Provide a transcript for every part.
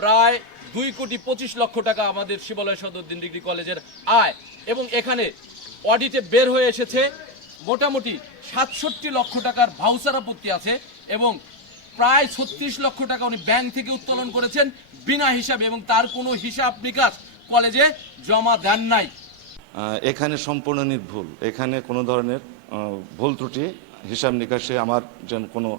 প্রায় দুই কোটি পঁচিশ লক্ষ টাকা আমাদের শিবালয় সদরদিন ডিগ্রি কলেজের আয়। এবং এখানে অডিটে বের হয়ে এসেছে মোটামুটি সাতষট্টি লক্ষ টাকার ভাউচার আপত্তি আছে এবং প্রায় ছত্রিশ লক্ষ টাকা উনি ব্যাংক থেকে উত্তোলন করেছেন বিনা হিসাবে এবং তার কোনো হিসাব নিকাশ কলেজে জমা দেন নাই। এখানে সম্পূর্ণ নির্ভুল। এখানে কোনো ধরনের ভুল ত্রুটি, হিসাব নিকাশে আমার যেন কোনো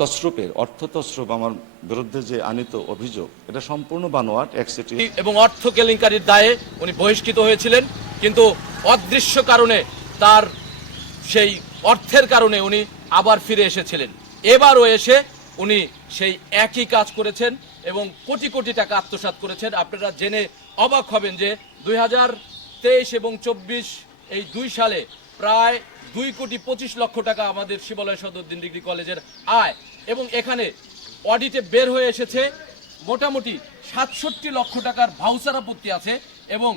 তসরূপের অর্থ তসরূপ আমার বিরুদ্ধে যে আনিত অভিযোগ, এটা সম্পূর্ণ বানোয়াট একসেটি এবং অর্থ কেলেঙ্কারির দায়ে উনি বহিষ্কৃত হয়েছিলেন, কিন্তু অদৃশ্য কারণে তার সেই অর্থের কারণে উনি আবার ফিরে এসেছিলেন। এবারও এসে উনি সেই একই কাজ করেছেন এবং কোটি কোটি টাকা আত্মসাৎ করেছেন। আপনারা জেনে অবাক হবেন যে দুই হাজার তেইশ এবং চব্বিশ এই দুই সালে প্রায় দুই কোটি পঁচিশ লক্ষ টাকা আমাদের শিবালয় সদরদিন ডিগ্রি কলেজের আয়। এবং এখানে অডিটে বের হয়ে এসেছে মোটামুটি সাতষট্টি লক্ষ টাকার ভাউচার আপত্তি আছে এবং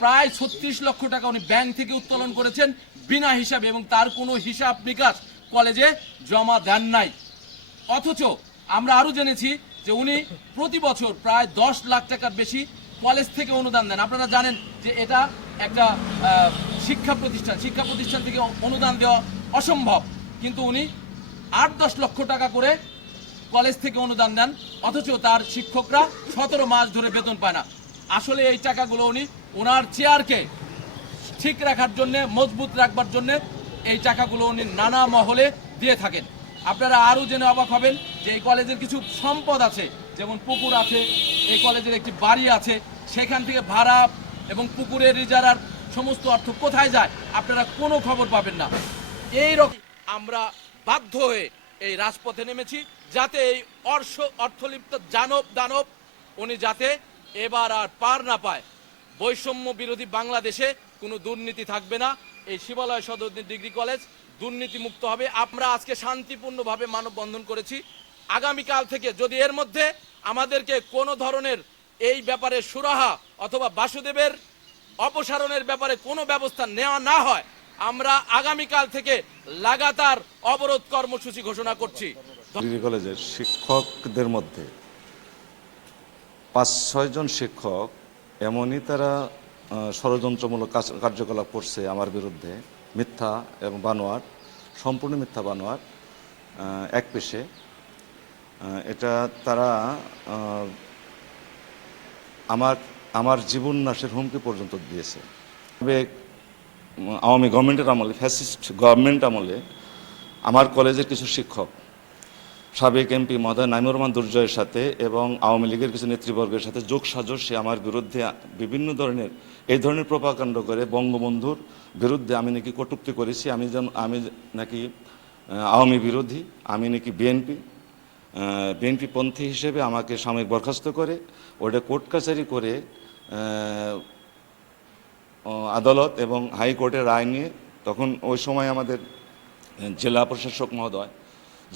প্রায় ছত্রিশ লক্ষ টাকা উনি ব্যাংক থেকে উত্তোলন করেছেন বিনা হিসাবে এবং তার কোনো হিসাব নিকাশ কলেজে জমা দেন নাই। অথচ আমরা আরও জেনেছি যে উনি প্রতি বছর প্রায় দশ লাখ টাকার বেশি কলেজ থেকে অনুদান দেন। আপনারা জানেন যে এটা একটা শিক্ষা প্রতিষ্ঠান শিক্ষা প্রতিষ্ঠান থেকে অনুদান দেওয়া অসম্ভব। কিন্তু উনি আট দশ লক্ষ টাকা করে কলেজ থেকে অনুদান দেন, অথচ তার শিক্ষকরা সতেরো মাস ধরে বেতন পায় না। আসলে এই টাকাগুলো উনি ওনার চেয়ারকে ঠিক রাখার জন্য, মজবুত রাখবার জন্য এই টাকাগুলো উনি নানা মহলে দিয়ে থাকেন। আপনারা আরও জেনে অবাক হবেন যে এই কলেজের কিছু সম্পদ আছে। যেমন পুকুর আছে, এই কলেজের একটি বাড়ি আছে, সেখান থেকে ভাড়া এবং পুকুরের রিজারার সমস্ত অর্থ কোথায় যায় আপনারা কোনো খবর পাবেন না। এই রকম আমরা বাধ্য হয়ে এই রাজপথে নেমেছি যাতে এই অর্শ অর্থলিপ্ত জানব দানব উনি যাতে এবার আর পার না পায়। বৈষম্য বিরোধী বাংলাদেশে কোনো দুর্নীতি থাকবে না। এই শিবালয় সদর ডিগ্রি কলেজ দুর্নীতি মুক্ত হবে। আমরা আজকে শান্তিপূর্ণভাবে মানববন্ধন করেছি। আগামীকাল থেকে যদি এর মধ্যে আমাদেরকে কোনো ধরনের এই ব্যাপারে সুরাহা অথবা বাসুদেবের অপসারণের ব্যাপারে কোনো ব্যবস্থা নেওয়া না হয়। আমরা আগামীকাল থেকে লাগাতার অবরোধ কর্মসূচি ঘোষণা করছি। ডিগ্রি কলেজের শিক্ষকদের মধ্যে পাঁচ ছয়জন শিক্ষক এমনই তারা ষড়যন্ত্রমূলক কার্যকলাপ করছে আমার বিরুদ্ধে। মিথ্যা এবং বানোয়ার সম্পূর্ণ মিথ্যা বানোয়ার এক পেশে। এটা তারা আমার আমার জীবন নাশের হুমকি পর্যন্ত দিয়েছে। তবে আওয়ামী গভর্নমেন্টের আমলে, ফ্যাসিস্ট গভর্নমেন্ট আমলে আমার কলেজের কিছু শিক্ষক, সাবেক এমপি মহোদয় নাইমুর রহমান দুর্জয়ের সাথে এবং আওয়ামী লীগের কিছু নেতৃবর্গের সাথে যোগ সাজস্যে আমার বিরুদ্ধে বিভিন্ন ধরনের, এই ধরনের প্রপাকাণ্ড করে বঙ্গবন্ধুর বিরুদ্ধে আমি নাকি কটুক্তি করেছি। আমি যেন, আমি নাকি আওয়ামী বিরোধী, আমি নাকি বিএনপি বিএনপি পন্থী হিসেবে আমাকে সাময়িক বরখাস্ত করে, ওটা কোর্ট কাছারি করে আদালত এবং হাইকোর্টের রায় নিয়ে তখন ওই সময় আমাদের জেলা প্রশাসক মহোদয়,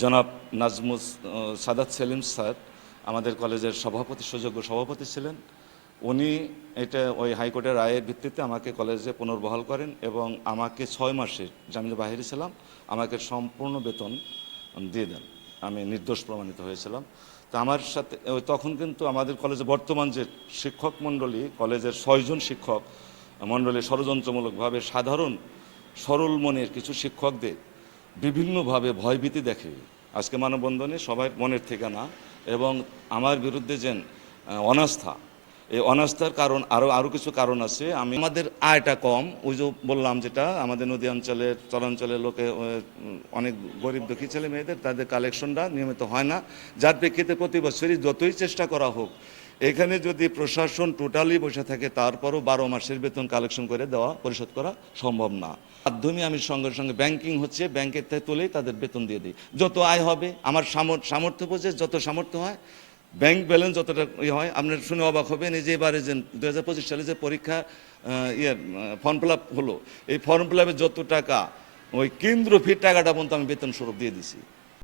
জনাব নাজমুস সাদাত সেলিম স্যার, আমাদের কলেজের সভাপতি, সুযোগ্য সভাপতি ছিলেন। উনি এটা ওই হাইকোর্টের রায়ের ভিত্তিতে আমাকে কলেজে পুনর্বহাল করেন এবং আমাকে ছয় মাসের জামিনে বাহিরে ছিলাম, আমাকে সম্পূর্ণ বেতন দিয়ে দেন। আমি নির্দোষ প্রমাণিত হয়েছিলাম। তো আমার সাথে তখন কিন্তু আমাদের কলেজে বর্তমান যে শিক্ষক মণ্ডলী, কলেজের ছয়জন শিক্ষক, মণ্ডলী ষড়যন্ত্রমূলকভাবে সাধারণ সরল মনের কিছু শিক্ষকদের বিভিন্নভাবে ভয়ভীতি দেখে। আজকে মানববন্ধনে সবাই মনের ঠিকানা এবং আমার বিরুদ্ধে যে অনাস্থা এই অনাস্থার কারণ আরও আরও কিছু কারণ আছে। আমি আমাদের আয়টা কম। ওই যে বললাম যেটা, আমাদের নদী অঞ্চলের, চরাঞ্চলের লোকে অনেক গরিব দুঃখী ছেলে মেয়েদের, তাদের কালেকশনটা নিয়মিত হয় না। যার প্রেক্ষিতে প্রতি বছরই যতই চেষ্টা করা হোক, এখানে যদি প্রশাসন টোটালি বসে থাকে, তারপরও বারো মাসের বেতন কালেকশন করে দেওয়া, পরিশোধ করা সম্ভব না। মাধ্যমে আমি সঙ্গে সঙ্গে ব্যাংকিং হচ্ছে, ব্যাংকের তুলেই তাদের বেতন দিয়ে দিই। যত আয় হবে, আমার সামর্থ্য বোঝে, যত সামর্থ্য হয় ব্যাংক ব্যালেন্স যতটা ইয়ে হয় আপনার শুনে অবাক হবেন এই যে এবারে যে দু হাজার পঁচিশ সালে যে পরীক্ষা ইয়ে ফর্ম ফিল আপ হলো, এই ফর্ম ফিল আপে যত টাকা, ওই কেন্দ্র ফির টাকাটা পর্যন্ত আমি বেতন স্বরূপ দিয়ে দিছি।